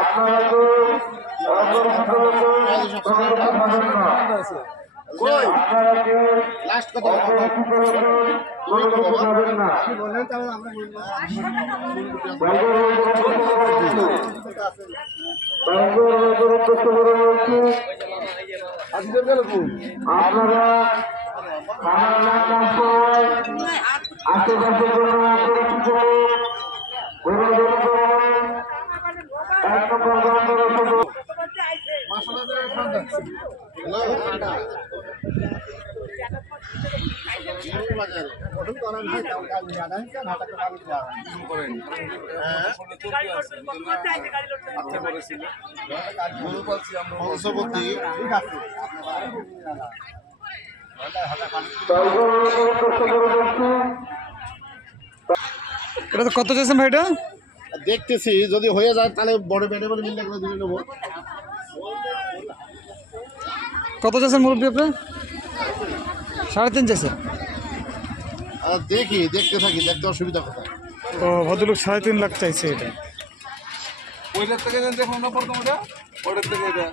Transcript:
আপনারা তো আপনারা কেউ লাস্ট কথা বলবেন না। আপনারা আশেপাশে এটা তো কত চাইছেন ভাইটা? দেখতেছি যদি হয়ে যায় তাহলে বড় ব্যাটে বলে মিলে করে দিয়ে নেবো। কত চাইছেন মুরব্বী আপনি? 3.5 চাইছেন? দেখি দেখতে থাকি, দেখতে অসুবিধা কোথায়। ও ভদ্রলোক 3.5 লাখ চাইছে এটা। ওইটার থেকে দেখুন না প্রথম ওটা, ওটার থেকে এটা